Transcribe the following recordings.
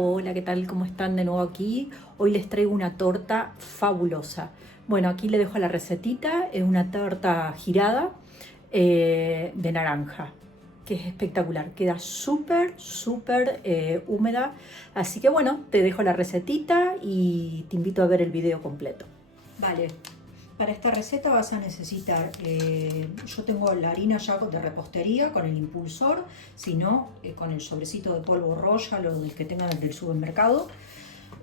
Hola, ¿qué tal? ¿Cómo están de nuevo aquí? Hoy les traigo una torta fabulosa. Bueno, aquí les dejo la recetita. Es una torta girada de naranja, que es espectacular. Queda súper húmeda. Así que bueno, te dejo la recetita y te invito a ver el video completo. Vale, para esta receta vas a necesitar, yo tengo la harina ya de repostería con el impulsor, si no, con el sobrecito de polvo Royal o del que tengan del supermercado,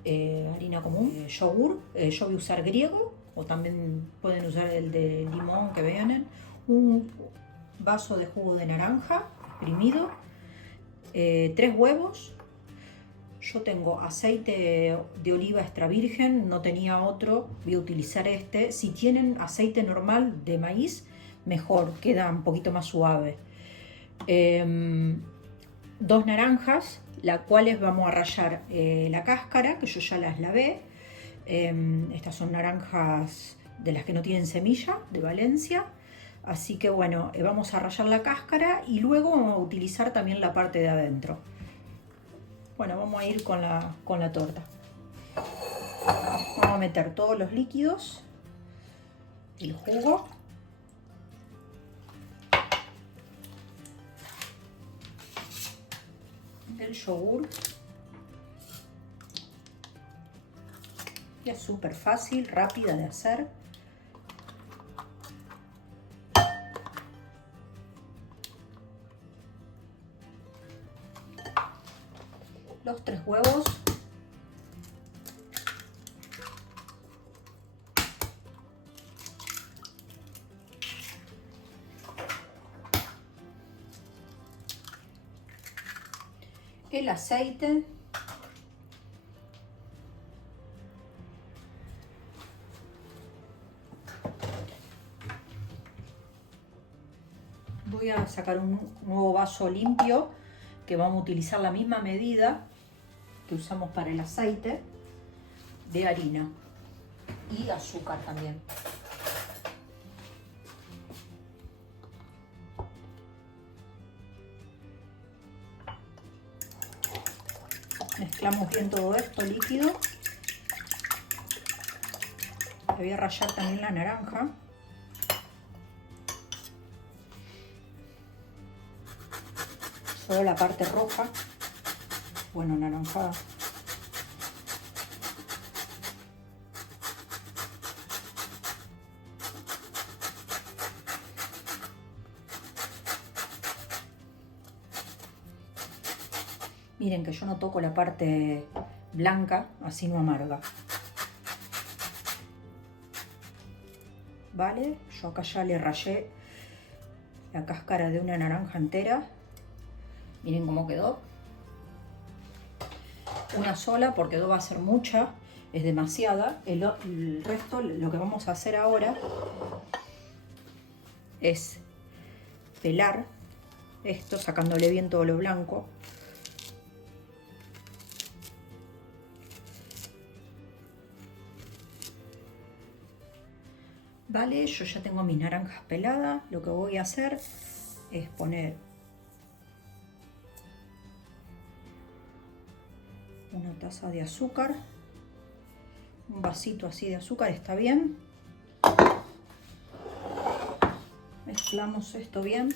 harina común, yogur, yo voy a usar griego o también pueden usar el de limón que vean, un vaso de jugo de naranja exprimido, 3 huevos. Yo tengo aceite de oliva extra virgen, no tenía otro, voy a utilizar este. Si tienen aceite normal de maíz, mejor, queda un poquito más suave. 2 naranjas, las cuales vamos a rallar la cáscara, que yo ya las lavé. Estas son naranjas de las que no tienen semilla, de Valencia. Así que bueno, vamos a rallar la cáscara y luego vamos a utilizar también la parte de adentro. Bueno, vamos a ir con la torta. Vamos a meter todos los líquidos, el jugo, el yogur. Es súper fácil, rápida de hacer. Los 3 huevos. El aceite. Voy a sacar un nuevo vaso limpio que vamos a utilizar la misma medida que usamos para el aceite de harina y azúcar también. Mezclamos bien todo esto líquido. Le voy a rallar también la naranja. Solo la parte roja, bueno, naranjada. Miren que yo no toco la parte blanca, así no amarga. Vale, yo acá ya le rayé la cáscara de una naranja entera. Miren cómo quedó. Una sola porque va a ser mucha, es demasiada. El resto, lo que vamos a hacer ahora es pelar esto, sacándole bien todo lo blanco. Vale, yo ya tengo mis naranjas peladas. Lo que voy a hacer es poner una taza de azúcar, un vasito así de azúcar, está bien. Mezclamos esto bien.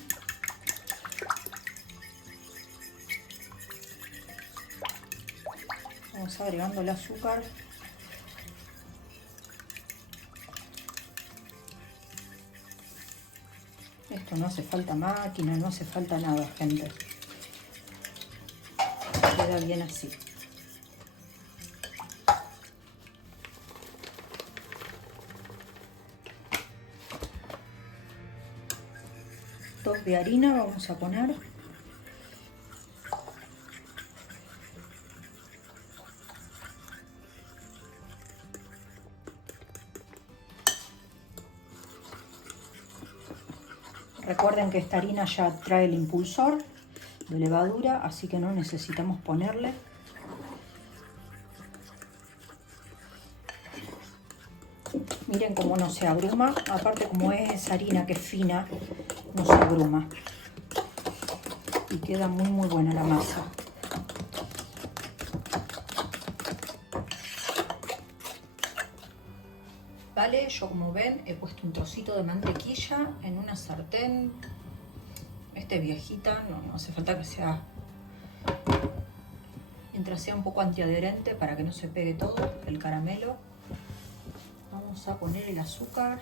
Vamos agregando el azúcar. Esto no hace falta máquina, no hace falta nada, gente. Queda bien así. Dos de harina vamos a poner. Recuerden que esta harina ya trae el impulsor de levadura, así que no necesitamos ponerle. Miren cómo no se abruma, aparte como es harina que es fina, no se abruma. Y queda muy buena la masa. Vale, yo como ven he puesto un trocito de mantequilla en una sartén. Esta es viejita, no hace falta que sea, mientras sea un poco antiadherente para que no se pegue todo el caramelo. Vamos a poner el azúcar.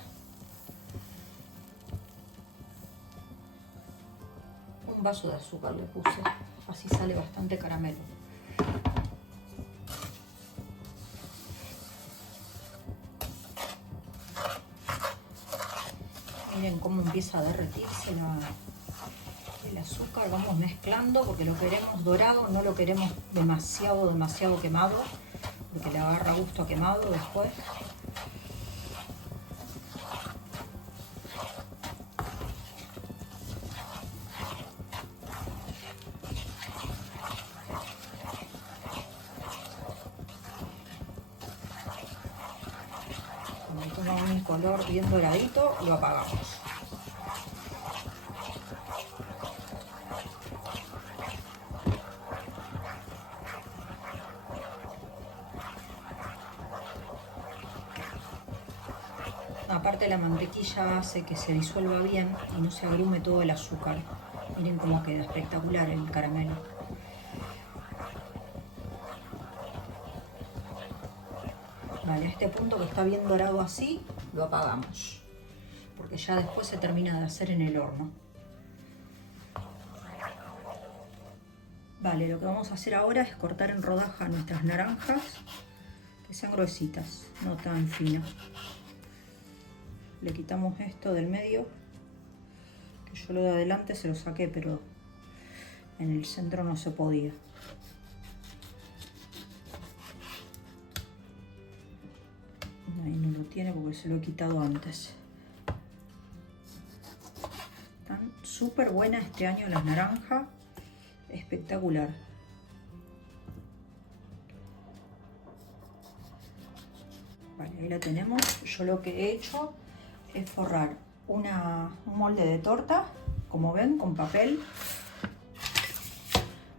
Un vaso de azúcar le puse, así sale bastante caramelo. Miren cómo empieza a derretirse el azúcar. Vamos mezclando porque lo queremos dorado, no lo queremos demasiado quemado, porque le agarra gusto a quemado después. Cuando toma un color bien doradito, lo apagamos. Aparte la mantequilla hace que se disuelva bien y no se agrume todo el azúcar. Miren cómo queda espectacular el caramelo. Vale, a este punto que está bien dorado así, lo apagamos, porque ya después se termina de hacer en el horno. Vale, lo que vamos a hacer ahora es cortar en rodajas nuestras naranjas, que sean gruesitas, no tan finas. Le quitamos esto del medio, que yo lo de adelante se lo saqué, pero en el centro no se podía. Ahí no lo tiene porque se lo he quitado antes. Están súper buenas este año las naranjas, espectacular. Vale, ahí la tenemos. Yo lo que he hecho es forrar un molde de torta, como ven, con papel.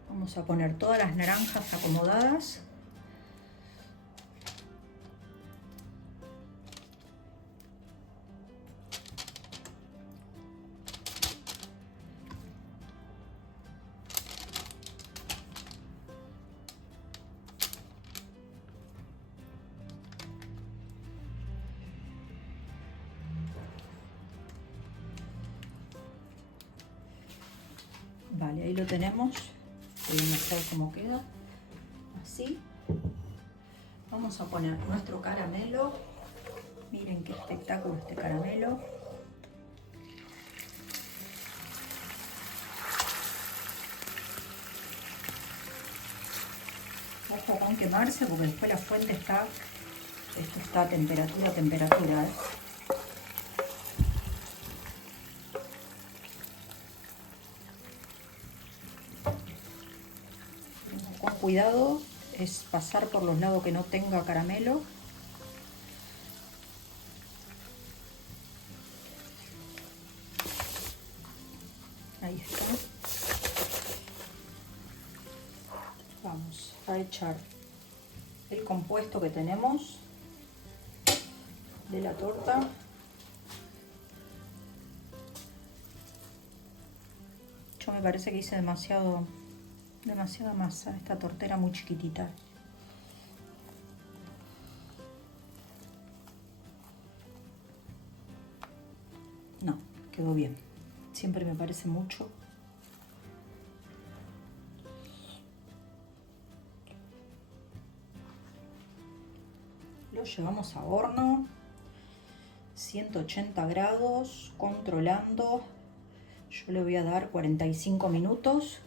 Vamos a poner todas las naranjas acomodadas. Vale, ahí lo tenemos. Voy a mostrar cómo queda. Así. Vamos a poner nuestro caramelo. Miren qué espectáculo este caramelo. Ojo con quemarse porque después la fuente está, esto está a temperatura, ¿eh? Con cuidado es pasar por los lados que no tenga caramelo. Ahí está. Vamos a echar el compuesto que tenemos de la torta. Yo me parece que hice demasiada masa. Esta tortera muy chiquitita. No, quedó bien. Siempre me parece mucho. Lo llevamos a horno, 180 grados, controlando. Yo le voy a dar 45 minutos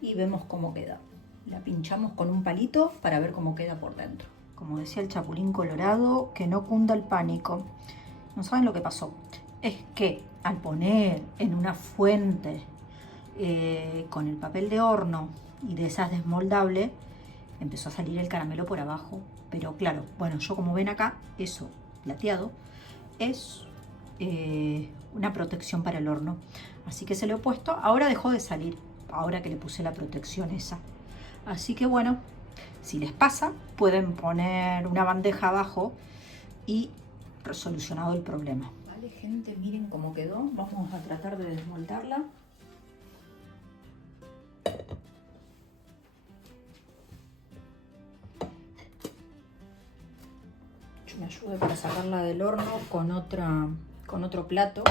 y vemos cómo queda. La pinchamos con un palito para ver cómo queda por dentro. Como decía el Chapulín Colorado, que no cunda el pánico. ¿No saben lo que pasó? Es que al poner en una fuente con el papel de horno y de esas desmoldables, empezó a salir el caramelo por abajo. Pero claro, bueno, yo como ven acá, eso plateado es una protección para el horno. Así que se lo he puesto, ahora dejó de salir, ahora que le puse la protección esa. Así que bueno, si les pasa, pueden poner una bandeja abajo y resolucionado el problema. Vale, gente, miren cómo quedó. Vamos a tratar de desmoldarla. Yo me ayudo para sacarla del horno con otro plato.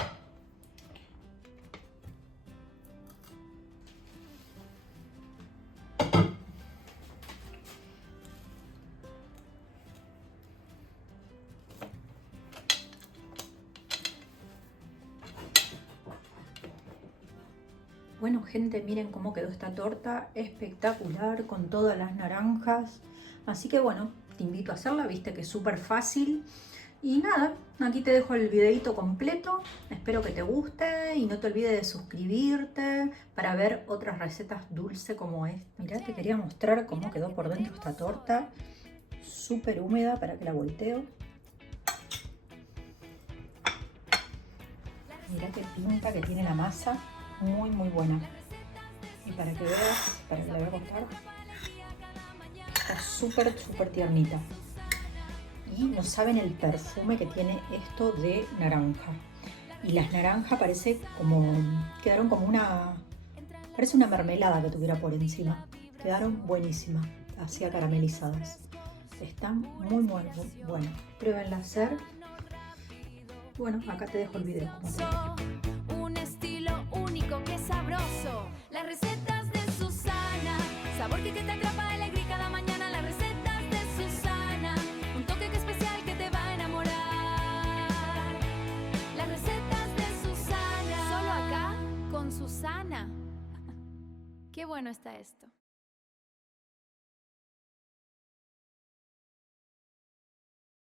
Bueno, gente, miren cómo quedó esta torta, espectacular, con todas las naranjas. Así que bueno, te invito a hacerla, viste que es súper fácil. Y nada, aquí te dejo el videito completo, espero que te guste y no te olvides de suscribirte para ver otras recetas dulces como esta. Mirá, te quería mostrar cómo quedó por dentro esta torta, súper húmeda, para que la volteo. Mirá qué pinta que tiene la masa. Muy buena. Y para que veas, para que la voy a cortar, está súper tiernita. Y no saben el perfume que tiene esto de naranja. Y las naranjas quedaron como parece una mermelada que tuviera por encima. Quedaron buenísimas, así caramelizadas. Están muy buenas. Pruébenla a hacer. Bueno, acá te dejo el video. Qué sabroso, las recetas de Susana, sabor que te atrapa, alegría cada mañana. Las recetas de Susana, un toque que especial que te va a enamorar. Las recetas de Susana, solo acá con Susana. Qué bueno está esto.